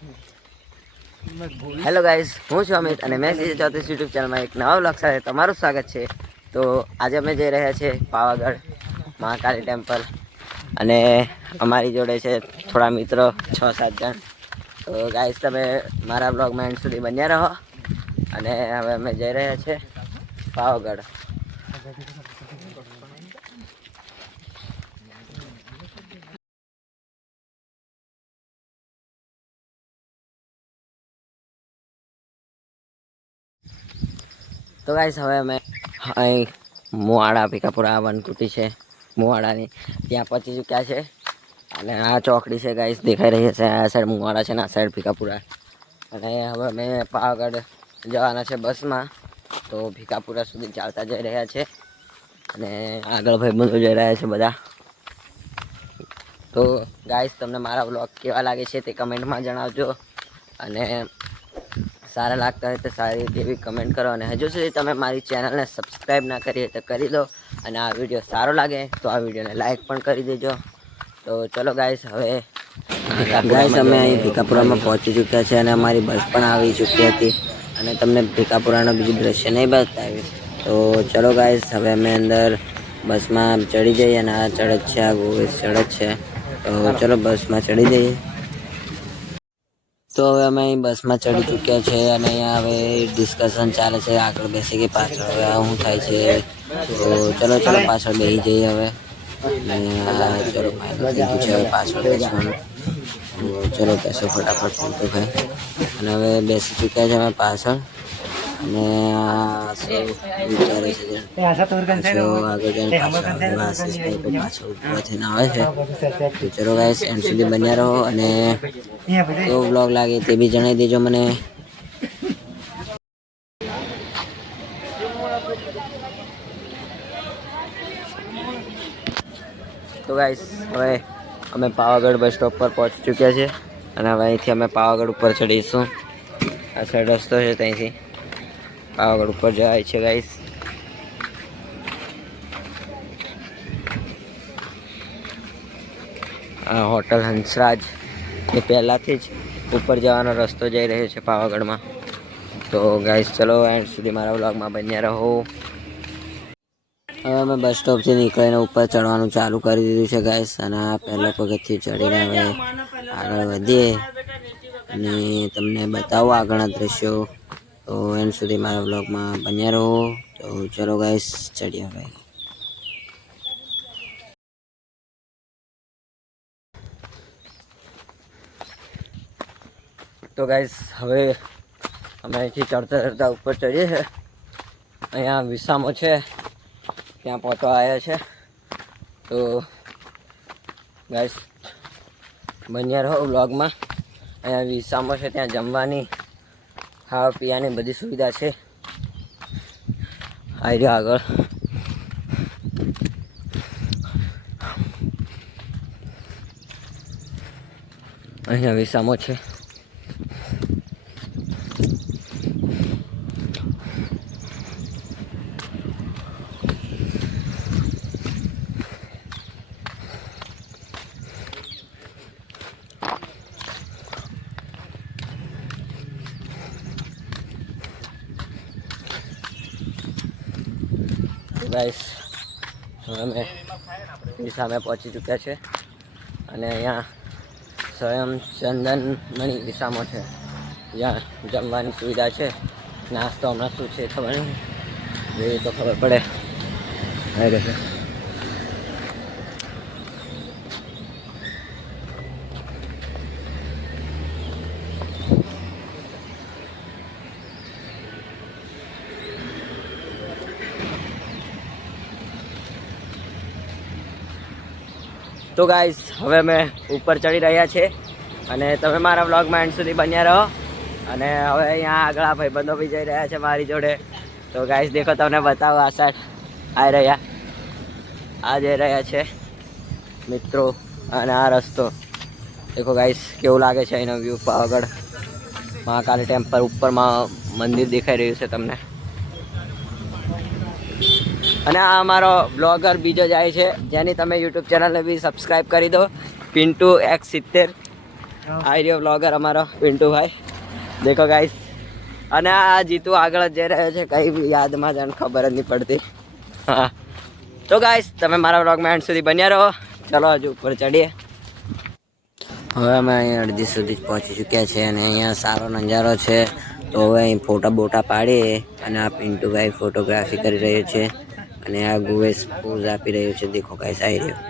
Hello guys, હું છું અમિત અને મેં ચોથીસ યુટ્યુબ ચેનલમાં એક નવા વ્લોગ સાથે તમારું સ્વાગત છે. તો આજે અમે જઈ રહ્યા છીએ પાવાગઢ મહાકાળી ટેમ્પલ અને અમારી જોડે છે થોડા મિત્રો 6-7 જણ. તો ગાઈઝ તમે મારા વ્લોગમાં એન્ડ સુધી બન્યા રહો અને હવે અમે જઈ રહ્યા છીએ પાવાગઢ. તો ગાઈસ હવે અમે અહીં મુવાડા ભીખાપુરા વનકુટી છે મુવાડાની ત્યાં પહોંચી ચૂક્યા છે અને આ ચોકડી છે ગાઈસ દેખાઈ રહી છે. આ સાઈડ મુવાડા છે ને આ સાઈડ ભીખાપુરા. અને હવે અમે પાવાગઢ જવાના છે બસમાં. તો ભીખાપુરા સુધી ચાલતા જઈ રહ્યા છે અને આગળ ભાઈબંધો જઈ રહ્યા છે બધા. તો ગાઈસ તમને મારા વ્લોગ કેવા લાગે છે તે કમેન્ટમાં જણાવજો અને સારા લાગતા હોય તો સારી એવી કમેન્ટ કરો. અને હજુ સુધી તમે મારી ચેનલને સબસ્ક્રાઈબ ના કરી તો કરી દો અને આ વિડીયો સારો લાગે તો આ વિડીયોને લાઈક પણ કરી દેજો. તો ચલો ગાઈસ, હવે ગાઈસ અમે અહીં ભીખાપુરામાં પહોંચી ચૂક્યા છે અને અમારી બસ પણ આવી ચૂકી હતી અને તમને ભીખાપુરાનો બીજું દ્રશ્ય નહીં બતાવ્યું. તો ચલો ગાઈસ, હવે અમે અંદર બસમાં ચડી જઈએ અને આ ચડક છે, આ ગોવેશ ચડક છે. તો ચલો બસમાં ચડી જઈએ. તો હવે અમે અહીં બસમાં ચડી ચૂક્યા છે અને અહીંયા હવે ડિસ્કશન ચાલે છે આગળ બેસી કે પાછળ હવે શું થાય છે. તો ચલો પાછળ બેસી જઈએ હવે. અને ચલો ફાઇનલ થઈ ગયું છે હવે પાછળ બેસવાનું. તો ચલો બેસો ફટાફટ ફોટો ભાઈ. અને હવે બેસી ચૂક્યા છે અમે પાછળ અને વિચારે છે આગળ જઈને પાછળ ઉભા થઈને આવે છે. તો ચલો ગાઈસ, એન્ડ સુધી બન્યા રહો અને કેવો બ્લોગ લાગે તે બી જણાવી દેજો મને. તો ગાઈસ, હવે અમે પાવાગઢ બસ સ્ટોપ પર પહોંચી ચૂક્યા છે અને હવે અહીંથી અમે પાવાગઢ ઉપર ચડીશું. આ સાઈડ રસ્તો છે, ત્યાંથી પાવાગઢ ઉપર જાય છે ગાઈસ. આ હોટલ હંસરાજ એ પહેલાંથી જ ઉપર જવાનો રસ્તો જઈ રહ્યો છે પાવાગઢમાં. તો ગાઈસ ચલો એન્ડ સુધી મારા વ્લોગમાં બન્યા રહો. હવે અમે બસ સ્ટોપથી નીકળીને ઉપર ચડવાનું ચાલુ કરી દીધું છે ગાઈસ અને આ પહેલા પગથિયું ચડીને હવે આગળ વધીએ અને તમને બતાવો આગળના દ્રશ્યો. તો એન્ડ સુધી મારા વ્લોગમાં બન્યા રહો. તો ચલો ગાઈસ, ચડીએ ભાઈ. તો ગાઈસ, હવે અમે અહીંથી ચડતા ઉપર ચડીએ છીએ. અહીંયા વિસામો છે, ત્યાં પહોંચવા આવ્યા છે. તો ગાઈસ બન્યા રહો વ્લોગમાં. અહીંયા વિસામો છે, ત્યાં જમવાની ખાવા પીવાની બધી સુવિધા છે. આવી રહ્યો આગળ. અહીંયા વિસામો છે. ગાઈસ, અમે વિસામે પહોંચી ચૂક્યા છે અને અહીંયા સ્વયં ચંદનમણી વિસામો છે, જ્યાં જમવાની સુવિધા છે. નાસ્તો હમણાં શું છે ખબર નહીં, જોઈએ તો ખબર પડે. આવી રહેશે. તો ગાઈસ, હવે અમે ઉપર ચડી રહ્યા છે અને તમે મારા વ્લોગમાં એન્ડ સુધી બન્યા રહો. અને હવે અહીંયા આગળ આ ભાઈબંધો બી જઈ રહ્યા છે મારી જોડે. તો ગાઈસ દેખો, તમને બતાવો, આ સાઈડ આ જઈ રહ્યા છે મિત્રો. અને આ રસ્તો દેખો ગાઈસ, કેવું લાગે છે એનો વ્યૂ. પાવાગઢ મહાકાળી ટેમ્પલ ઉપરમાં મંદિર દેખાઈ રહ્યું છે તમને. અને આ અમારો બ્લોગર બીજો જાય છે, જેની તમે યુટ્યુબ ચેનલને બી સબસ્ક્રાઈબ કરી દો, પિન્ટુ X70. આવી રહ્યો બ્લોગર અમારો પિન્ટુભાઈ, દેખો ગાઈસ. અને આ જીતુ આગળ જ જઈ રહ્યો છે, કઈ યાદમાં જાણ ખબર જ નહીં પડતી. હા, તો ગાઈસ તમે મારા બ્લોગમાં એન્ડ સુધી બન્યા રહો. ચલો હજુ ઉપર ચડીએ. હવે અમે અહીંયા અડધી સુધી જ પહોંચી ચૂક્યા છે અને અહીંયા સારો નજારો છે. તો હવે અહીં ફોટા બોટા પાડીએ. અને આ પિન્ટુભાઈ ફોટોગ્રાફી કરી રહ્યો છે અને આ ગુવેશ પોઝ આપી રહ્યો છે. દેખો ગાઈસ આવી રહ્યો.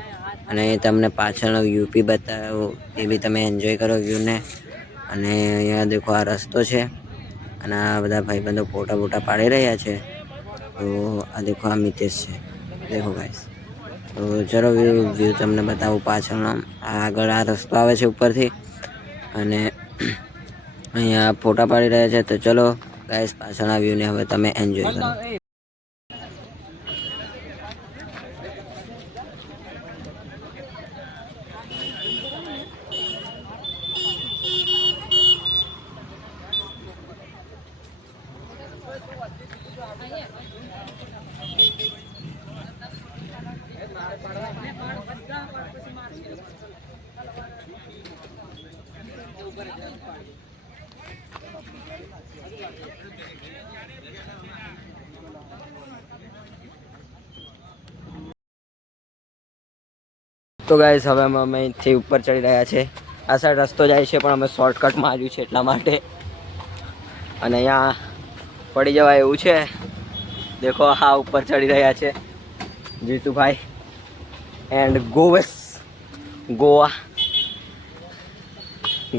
અને તમને પાછળનો વ્યૂ બી બતાવું, એ બી તમે એન્જોય કરો વ્યૂને. અને અહીંયા દેખો આ રસ્તો છે અને આ બધા ભાઈબંધો ફોટા બોટા પાડી રહ્યા છે. તો આ દેખો આ મિતેશ છે, દેખો ગાઈસ. તો ચલો વ્યૂ તમને બતાવું પાછળનો. આગળ આ રસ્તો આવે છે ઉપરથી અને અહીંયા ફોટા પાડી રહ્યા છે. તો ચલો ગાઈસ પાછળના વ્યૂને હવે તમે એન્જોય કરો. તો ગાઈસ હવે અમે અહીંથી ઉપર ચડી રહ્યા છે. આ સાઈડ રસ્તો જાય છે પણ અમે શોર્ટકટ માર્યું છે એટલા માટે. અને અહીંયા પડી જવાય એવું છે. દેખો હા ઉપર ચડી રહ્યા છે જીતુભાઈ એન્ડ ગોવેશ.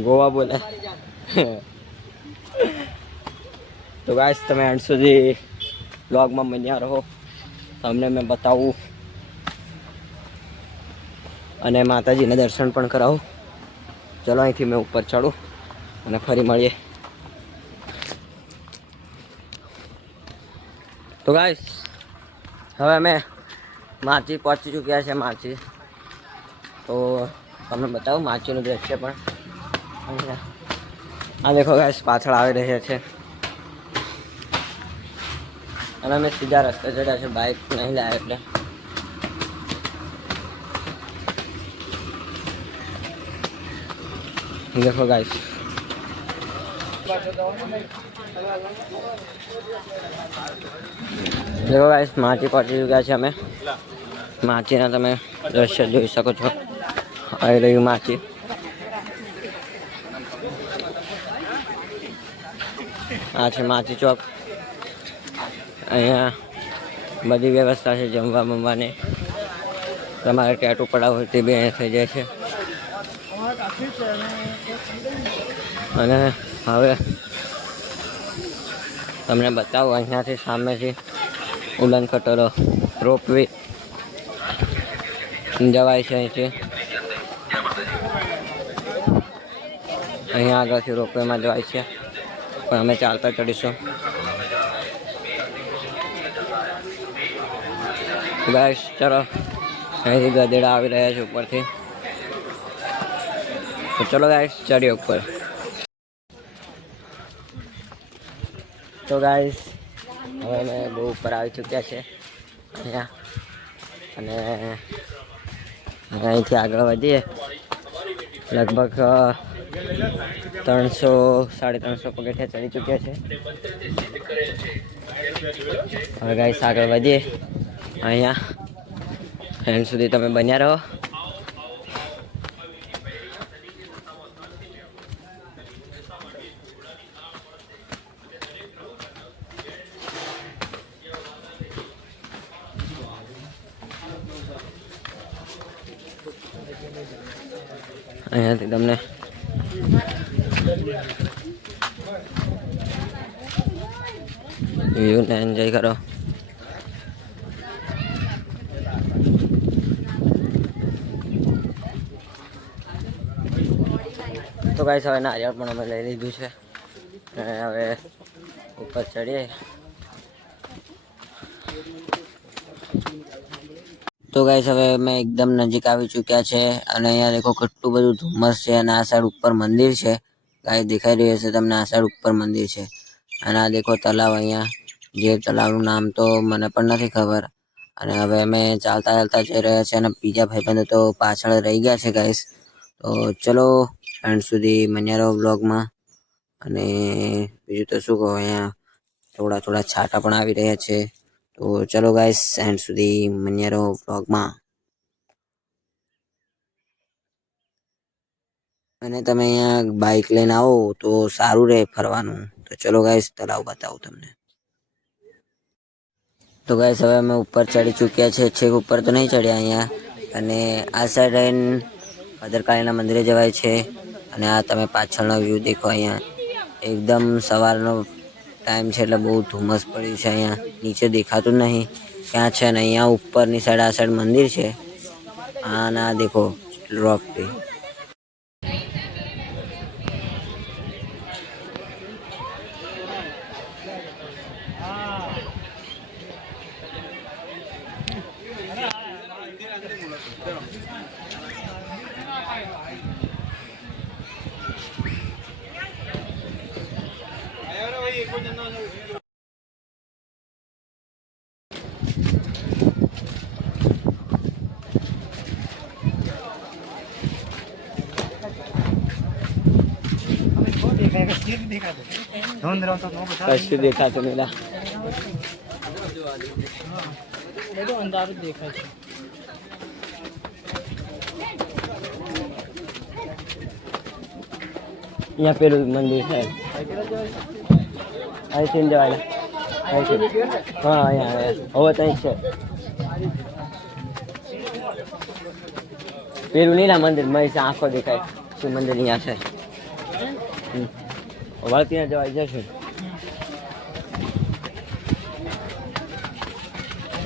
ગોવા બોલે. તો ગાઈસ તમે એન્ડ સુધી બ્લોગમાં બન્યા રહો, તમને મેં બતાવું અને માતાજીને દર્શન પણ કરાવું. ચલો અહીંથી મેં ઉપર ચડું અને ફરી મળીએ. તો ગાઈસ હવે અમે માચી પહોંચી ચૂક્યા છે. માચી તો તમને બતાવું માચીનું દ્રશ્ય પણ. આ દેખો ગાઈસ પાછળ આવી રહ્યા છે અને અમે સીધા રસ્તે ચડ્યા છે, બાઇક નહીં લાવ્યા એટલે. देखो गाइस માચી પહોંચી ચૂક્યા છે અમે. માચીના તમે દ્રશ્ય જોઈ શકો છો. આવી રહ્યું માચી. આ છે માચી ચોક. અહીંયા બધી વ્યવસ્થા છે જમવા બમવાની. તમારે ટેટુ પડાવ હોય તે બી અહીંયા થઈ જાય છે. અને હવે તમને બતાવું અહીંયાથી સામેથી ઉલન ખટોરો રોપવે જવાય છે. અહીંથી અહીંયા આગળથી રોપવેમાં જવાય છે પણ અમે ચાલતા ચડીશું. ગાઈસ ચલો અહીંથી ગધેડા આવી રહ્યા છે ઉપરથી. તો ચલો ગાઈસ ચડીએ ઉપર. તો ગાઈસ હવે અમે બહુ ઉપર આવી ચૂક્યા છે અહીંયા. અને અહીંથી આગળ વધીએ. લગભગ 300-350 પગથિયા ચડી ચૂક્યા છે. હવે ગાઈસ આગળ વધીએ. અહીંયા એન્ડ સુધી તમે બન્યા રહો. અહીંયાથી તમને વ્યૂને એન્જોય કરો. તો ગાઈસ હવે નારિયેળ પણ અમે લઈ લીધું છે અને હવે ઉપર ચડીએ. તો ગાઈસ હવે અમે એકદમ નજીક આવી ચૂક્યા છે અને અહીંયા દેખો કેટલું બધું ધુમ્મસ છે. અને આ સાઈડ ઉપર મંદિર છે. ગાઈસ દેખાઈ રહ્યું હશે તમને. આ સાઈડ ઉપર મંદિર છે અને આ દેખો તલાવ. અહીંયા જે તલાવનું નામ તો મને પણ નથી ખબર. અને હવે અમે ચાલતા ચાલતા જઈ રહ્યા છે અને બીજા ભાઈબંધો તો પાછળ રહી ગયા છે ગાઈસ. તો ચલો એન્ડ સુધી બન્યા રહો બ્લોગમાં. અને બીજું તો શું કહો, અહીંયા થોડા થોડા છાંટા પણ આવી રહ્યા છે. તો ચલો ગાઈસ, એન્ડ સુધી બન્યા રહો બ્લોગમાં. અને તમે અહીંયા બાઇક લઈને આવો તો સારું રહે ફરવાનું. તો ચલો ગાઈસ, તળાવ બતાવું તમને. તો ગાઈસ, હવે અમે ઉપર ચડી ચૂક્યા છે. છેક ઉપર તો નહીં ચડ્યા અહીંયા. અને આ સાઈડ રહીને ભદ્રકાળીના મંદિરે જવાય છે. અને આ તમે પાછળનો વ્યૂ દેખો. અહીંયા એકદમ સવારનો ટાઈમ છે એટલે બહુ ધુમ્મસ પડ્યું છે. અહીંયા નીચે દેખાતું જ નહીં ક્યાં છે. ને અહીંયા ઉપરની સાઈડ આ સાઈડ મંદિર છે. આ ના દેખો રોક પે. કશું દેખાતું નહીં. અંધારું દેખાય છે. અહીંયા પેલું મંદિર છે. અહીંથી જવાય. હા, અહીંયા હવે ત્યાં છે પેલું નીલા મંદિર. મહેશ આંખો દેખાય શું મંદિર અહીંયા છે. વળતી જવાય જશે.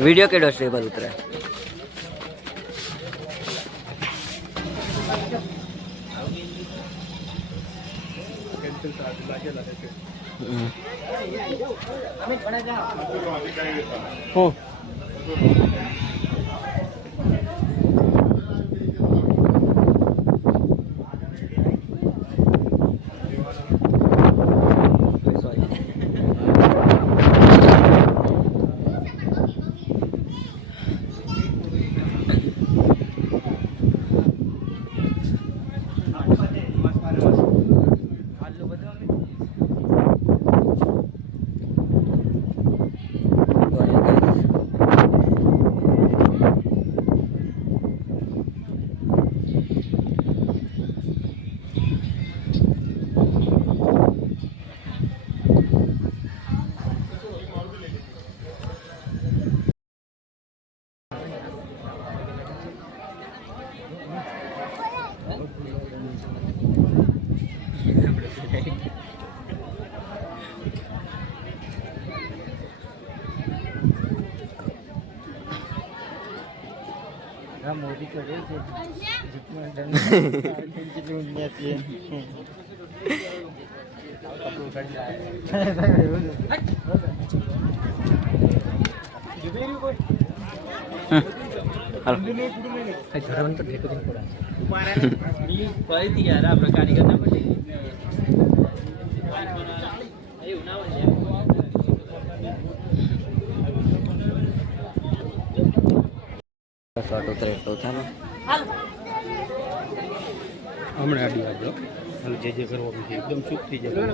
વિડીયો કેડો સ્ટેબલ ઉતરે. હું મોદી કરે છે. શોર્ટ ઉતરે એટલું થાય ને. હમણાં આડી વાજો જે કરવાનું છે એકદમ ચૂપ થઈ જાય.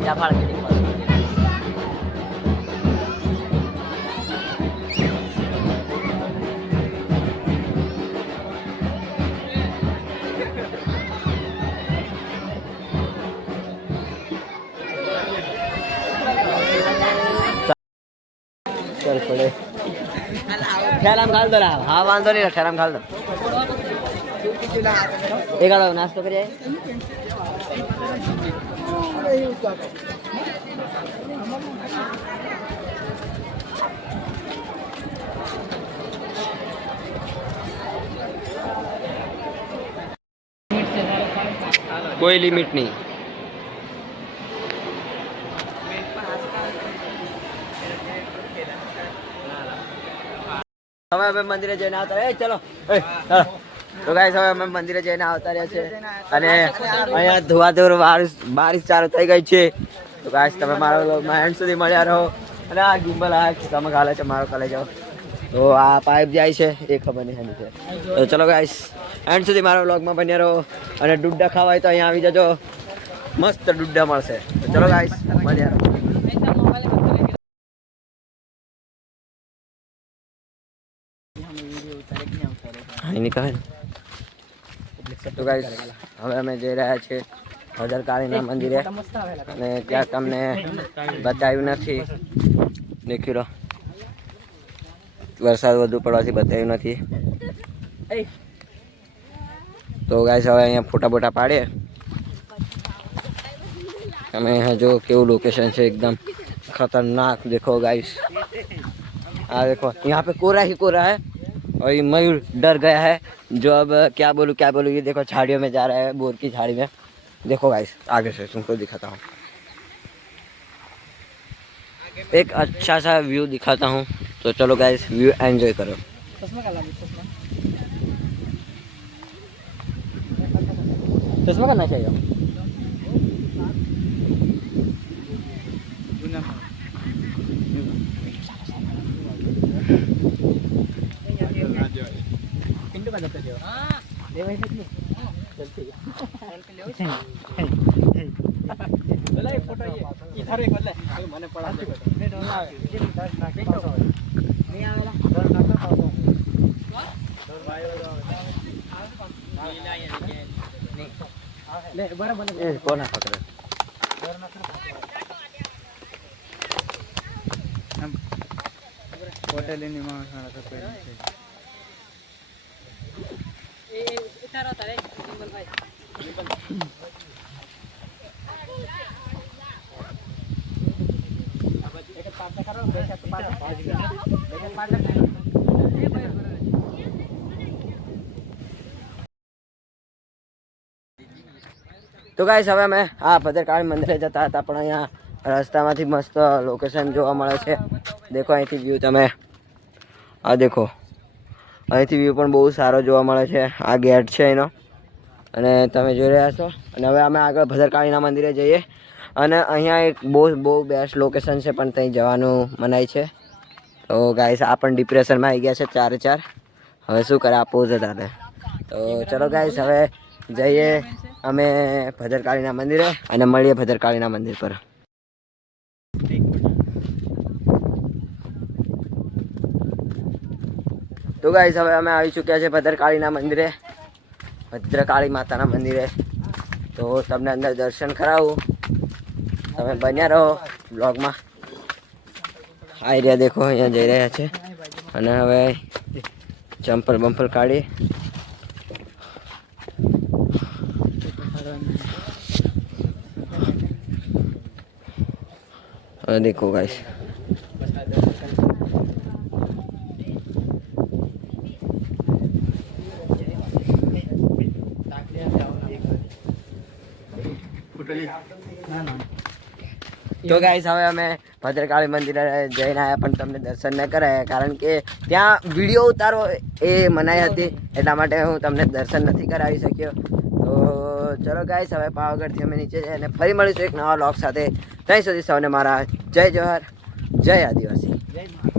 જાફાળ બિલ્ડિંગ પાસે चल थोड़े ठहराम घाल दो रहा हाँ वांधो नहीं ठहराम घाल दो एक आड़ो नाश्तो करिए कोई लिमिट नहीं હવે અમે મંદિરે જઈને આવતા રહ્યા ચલો તો ગાઈસ હવે અમે મંદિરે જઈને આવતા રહ્યા છે અને અહીંયા ધુવાધુર બારિશ ચાલુ થઈ ગઈ છે તો ગાઈસ તમે મારા વ્લોગમાં એન્ડ સુધી મળ્યા રહો અને આ ગિમ્બલ આ તમે ગાલે છે મારો કાલે જાઓ તો આ પાઇપ જાય છે એ ખબર નહીં છે તો ચલો ગાઈસ એન્ડ સુધી મારા વ્લોગમાં બન્યા રહો અને ડુડ્ડા ખાવા હોય તો અહીંયા આવી જજો મસ્ત ડુડ્ડા મળશે તો ચલો ગાઈસ મળ્યા રહો તો ગાઈસ હવે અમે જઈ રહ્યા છીએ ભદ્રકાળીના મંદિરે અને ત્યાં તમને બતાવ્યું નથી દેખી લો વરસાદ વધુ પડવાથી બતાવ્યું નથી તો ગાઈસ હવે અહીંયા ફોટા બોટા પાડીએ અમે જો કેવું लोकेशन છે एकदम खतरनाक देखो गाइस हाँ देखो यहाँ पे कोहरा ही कोहरा है और ये मयूर डर गया है जो अब क्या बोलूँ ये देखो झाड़ियों में जा रहा है बोर की झाड़ी में देखो गाइस आगे से तुमको दिखाता हूँ एक अच्छा सा व्यू दिखाता हूँ तो चलो गाइस व्यू एंजॉय करो चश्मा करना चाहिए કોના પકડે હોટેલની માં સારા તો એ ઉતારો તારે ભાઈ તો ગાઈસ હવે અમે આ ભદ્રકાળી મંદિરે જતા હતા પણ અહીંયા રસ્તામાંથી મસ્ત લોકેશન જોવા મળે છે દેખો અહીંથી વ્યૂ તમે આ દેખો અહીંથી વ્યૂ પણ બહુ સારો જોવા મળે છે આ ગેટ છે એનો અને તમે જોઈ રહ્યા છો અને હવે અમે આગળ ભદ્રકાળીના મંદિરે જઈએ અને અહીંયા એક બહુ બેસ્ટ લોકેશન છે પણ ત્યાં જવાનું મનાય છે તો ગાઈસ આ પણ ડિપ્રેશનમાં આવી ગયા છે ચારે ચાર હવે શું કરે આ પોઝ જ હાલે તો ચલો ગાઈસ હવે જઈએ અમે ભદ્રકાળીના મંદિરે અને મળીએ ભદ્રકાળીના મંદિર પર તો ગાઈસ હવે અમે આવી ચૂક્યા છે ભદ્રકાળીના મંદિરે ભદ્રકાળી માતાના મંદિરે તો તમને અંદર દર્શન કરાવું તમે બન્યા રહો બ્લોગમાં આ એરિયા દેખો અહીંયા જઈ રહ્યા છે અને હવે ચંપલ બંપલ કાઢી देखो गाइस તો ગાઈસ હવે અમે ભદ્રકાળી મંદિરે જઈને આવ્યા પણ તમને દર્શન ન કરાયા કારણ કે ત્યાં વિડીયો ઉતારવો એ મનાઈ હતી એટલા માટે હું તમને દર્શન નથી કરાવી શક્યો તો ચલો ગાઈસ હવે પાવાગઢથી અમે નીચે જઈએ અને ફરી મળીશું એક નવા વ્લોગ સાથે ત્યાં સુધી સૌને મારા જય જોહર જય આદિવાસી જય મા